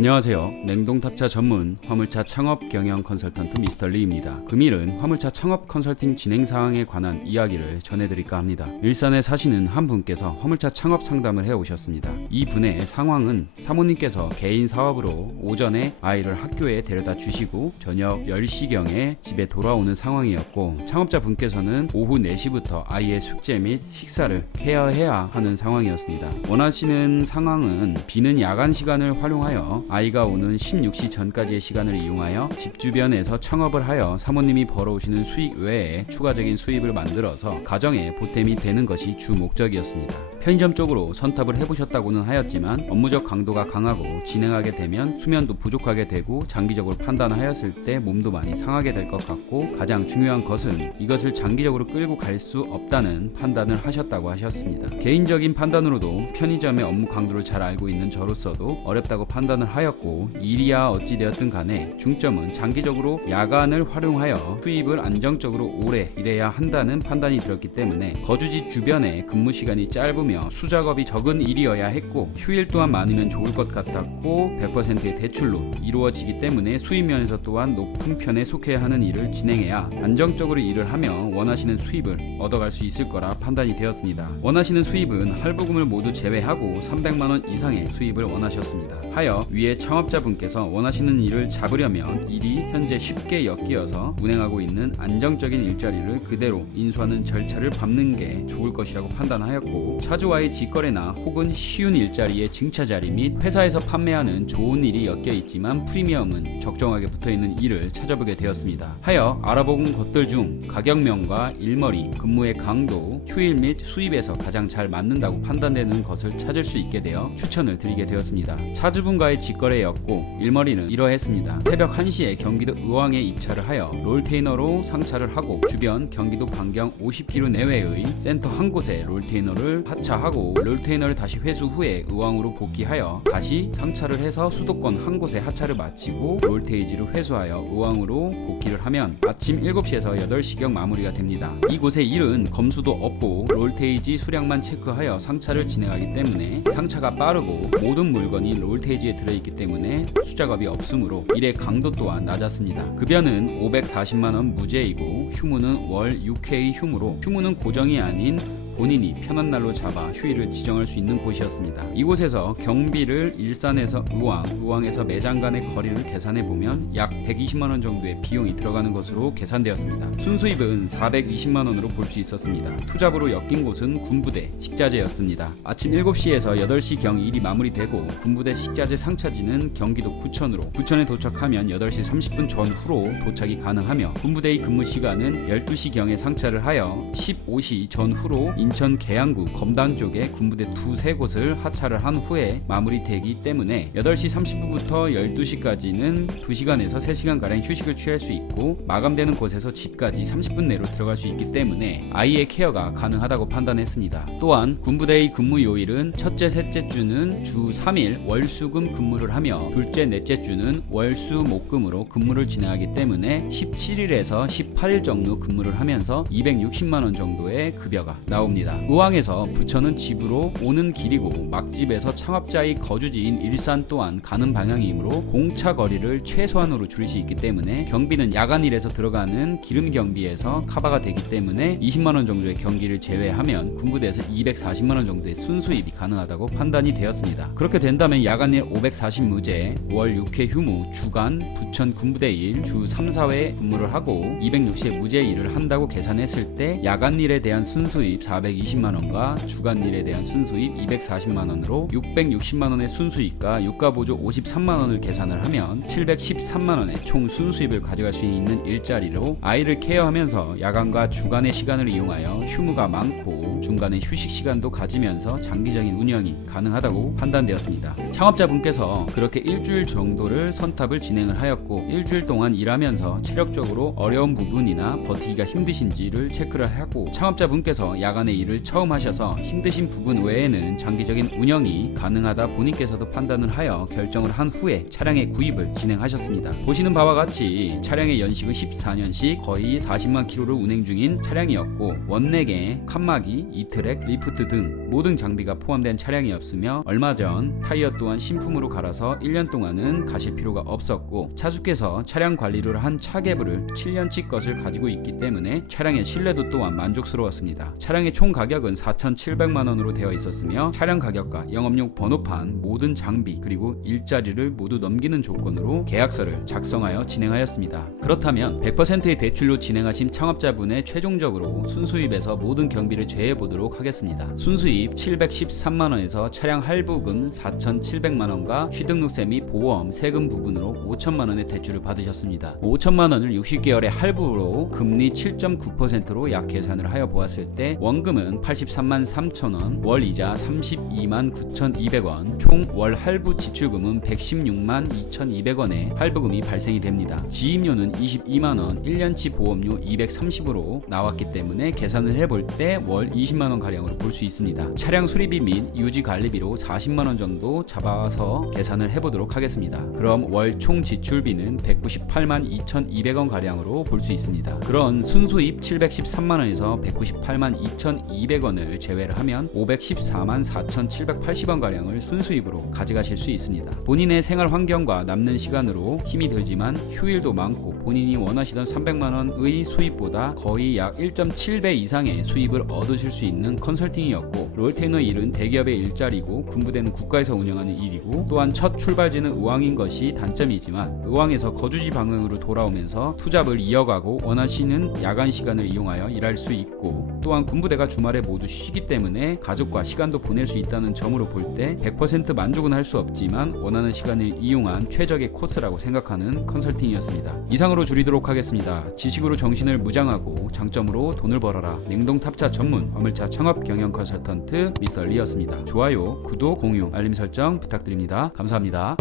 안녕하세요. 냉동탑차 전문 화물차 창업 경영 컨설턴트 미스터 리입니다. 금일은 화물차 창업 컨설팅 진행 사항에 관한 이야기를 전해드릴까 합니다. 일산에 사시는 한 분께서 화물차 창업 상담을 해오셨습니다. 이 분의 상황은 사모님께서 개인 사업으로 오전에 아이를 학교에 데려다 주시고 저녁 10시경에 집에 돌아오는 상황이었고, 창업자 분께서는 오후 4시부터 아이의 숙제 및 식사를 케어해야 하는 상황이었습니다. 원하시는 상황은 비는 야간 시간을 활용하여 아이가 오는 16시 전까지의 시간을 이용하여 집 주변에서 창업을 하여 사모님이 벌어오시는 수익 외에 추가적인 수입을 만들어서 가정에 보탬이 되는 것이 주 목적이었습니다. 편의점 쪽으로 선탑을 해보셨다고는 하였지만 업무적 강도가 강하고 진행하게 되면 수면도 부족하게 되고 장기적으로 판단하였을 때 몸도 많이 상하게 될 것 같고, 가장 중요한 것은 이것을 장기적으로 끌고 갈 수 없다는 판단을 하셨다고 하셨습니다. 개인적인 판단으로도 편의점의 업무 강도를 잘 알고 있는 저로서도 어렵다고 판단을 하였고, 일이야 어찌되었든 간에 중점은 장기적으로 야간을 활용하여 수입을 안정적으로 오래 일해야 한다는 판단이 들었기 때문에 거주지 주변에 근무 시간이 짧으며 수작업이 적은 일이어야 했고, 휴일 또한 많으면 좋을 것 같았고 100%의 대출로 이루어지기 때문에 수입 면에서 또한 높은 편에 속해야 하는 일을 진행해야 안정적으로 일을 하며 원하시는 수입을 얻어갈 수 있을 거라 판단이 되었습니다. 원하시는 수입은 할부금을 모두 제외하고 300만원 이상의 수입을 원하셨습니다. 하여 위에 창업자분께서 원하시는 일을 잡으려면 일이 현재 쉽게 엮여서 운행하고 있는 안정적인 일자리를 그대로 인수하는 절차를 밟는 게 좋을 것이라고 판단하였고, 차주와의 직거래나 혹은 쉬운 일자리의 증차 자리 및 회사에서 판매하는 좋은 일이 엮여 있지만 프리미엄은 적정하게 붙어있는 일을 찾아보게 되었습니다. 하여 알아본 것들 중 가격면과 일머리, 근무의 강도, 휴일 및 수입에서 가장 잘 맞는다고 판단되는 것을 찾을 수 있게 되어 추천을 드리게 되었습니다. 차주분과의 직거래였고 일머리는 이러했습니다. 새벽 1시에 경기도 의왕에 입차를 하여 롤테이너로 상차를 하고 주변 경기도 반경 50km 내외의 센터 한 곳에 롤테이너를 하차하고 롤테이너를 다시 회수 후에 의왕으로 복귀하여 다시 상차를 해서 수도권 한 곳에 하차를 마치고 롤테이지를 회수하여 의왕으로 복귀를 하면 아침 7시에서 8시경 마무리가 됩니다. 이곳의 일은 검수도 없고 롤테이지 수량만 체크하여 상차를 진행하기 때문에 상차가 빠르고 모든 물건이 롤테이지에 들어있기 때문에 수작업이 없으므로 일의 강도 또한 낮았습니다. 급여는 540만원 무제이고 휴무는 월 6회 휴무로, 휴무는 고정이 아닌 본인이 편한 날로 잡아 휴일을 지정할 수 있는 곳이었습니다. 이곳에서 경비를 일산에서 의왕에서 매장 간의 거리를 계산해보면 약 120만원 정도의 비용이 들어가는 것으로 계산되었습니다. 순수입은 420만원으로 볼 수 있었습니다. 투잡으로 엮인 곳은 군부대 식자재였습니다. 아침 7시에서 8시경 일이 마무리되고 군부대 식자재 상차지는 경기도 부천으로, 부천에 도착하면 8시 30분 전후로 도착이 가능하며 군부대의 근무 시간은 12시경에 상차를 하여 15시 전후로 인천 계양구 검단 쪽에 군부대 2-3곳을 하차를 한 후에 마무리되기 때문에 8시 30분부터 12시까지는 2시간에서 3시간가량 휴식을 취할 수 있고, 마감되는 곳에서 집까지 30분 내로 들어갈 수 있기 때문에 아이의 케어가 가능하다고 판단했습니다. 또한 군부대의 근무 요일은 첫째, 셋째 주는 주 3일 월수금 근무를 하며 둘째, 넷째 주는 월수목금으로 근무를 진행하기 때문에 17일에서 18일 정도 근무를 하면서 260만원 정도의 급여가 나옵니다. 의왕에서 부천은 집으로 오는 길이고 막집에서 창업자의 거주지인 일산 또한 가는 방향이므로 공차 거리를 최소한으로 줄일 수 있기 때문에 경비는 야간 일에서 들어가는 기름 경비에서 커버가 되기 때문에 20만원 정도의 경비를 제외하면 군부대에서 240만원 정도의 순수입이 가능하다고 판단이 되었습니다. 그렇게 된다면 야간일 540 무제, 월 6회 휴무, 주간 부천 군부대 일 주 3-4회 근무를 하고 260회 무제 일을 한다고 계산했을 때 야간일에 대한 순수입 420만원과 주간일에 대한 순수입 240만원으로 660만원의 순수입과 유가보조 53만원을 계산을 하면 713만원의 총 순수입을 가져갈 수 있는 일자리로 아이를 케어하면서 야간과 주간의 시간을 이용하여 휴무가 많고 중간에 휴식 시간도 가지면서 장기적인 운영이 가능하다고 판단되었습니다. 창업자분께서 그렇게 일주일 정도를 선탑을 진행을 하였고, 일주일 동안 일하면서 체력적으로 어려운 부분이나 버티기가 힘드신지를 체크를 하고, 창업자분께서 야간에 일을 처음 하셔서 힘드신 부분 외에는 장기적인 운영이 가능하다 본인께서도 판단을 하여 결정을 한 후에 차량의 구입을 진행하셨습니다. 보시는 바와 같이 차량의 연식은 14년식 거의 40만 킬로를 운행 중인 차량이었고, 원내계 칸막이 이트랙, 리프트 등 모든 장비가 포함된 차량이었으며 얼마 전 타이어 또한 신품으로 갈아서 1년 동안은 가실 필요가 없었고 차주께서 차량 관리를 한 차계부를 7년치 것을 가지고 있기 때문에 차량의 신뢰도 또한 만족스러웠습니다. 차량의 총 가격은 4,700만원으로 되어 있었으며 차량 가격과 영업용 번호판, 모든 장비 그리고 일자리를 모두 넘기는 조건으로 계약서를 작성하여 진행하였습니다. 그렇다면 100%의 대출로 진행하신 창업자분의 최종적으로 순수입에서 모든 경비를 제외해 보도록 하겠습니다. 순수입 713만원에서 차량 할부금 4,700만원과 취등록세 및 보험, 세금 부분으로 5천만원의 대출을 받으셨습니다. 5천만원을 60개월의 할부로 금리 7.9%로 약 계산을 하여 보았을 때 원금은 83만 3천원, 월 이자 32만 9,200원, 총 월 할부 지출금은 116만 2,200원의 할부금이 발생이 됩니다. 지임료는 22만원, 1년치 보험료 230으로 나왔기 때문에 계산을 해볼 때 월 20만원 가량으로 볼 수 있습니다. 차량 수리비 및 유지 관리비로 40만원 정도 잡아서 계산을 해보도록 하겠습니다. 그럼 월 총 지출비는 198만 2,200원 가량으로 볼 수 있습니다. 그런 순수입 713만원에서 198만 2,200원을 제외를 하면 514만 4,780원 가량을 순수입으로 가져가실 수 있습니다. 본인의 생활 환경과 남는 시간으로 힘이 들지만 휴일도 많고 본인이 원하시던 300만원의 수입보다 거의 약 1.7배 이상의 수입을 얻으실 수 있는 컨설팅이었고 롤테이너 일은 대기업의 일자리고 군부대는 국가에서 운영하는 일이고 또한 첫 출발지는 의왕인 것이 단점이지만 의왕에서 거주지 방향으로 돌아오면서 투잡을 이어가고 원하시는 야간 시간을 이용하여 일할 수 있고 또한 군부대가 주말에 모두 쉬기 때문에 가족과 시간도 보낼 수 있다는 점으로 볼 때 100% 만족은 할 수 없지만 원하는 시간을 이용한 최적의 코스라고 생각하는 컨설팅이었습니다. 이상으로 줄이도록 하겠습니다. 지식으로 정신을 무장하고 장점으로 돈을 벌어라. 냉동 탑차 전문 화물차 창업 경영 컨설턴트 미스터 리였습니다. 좋아요, 구독, 공유, 알림 설정 부탁드립니다. 감사합니다.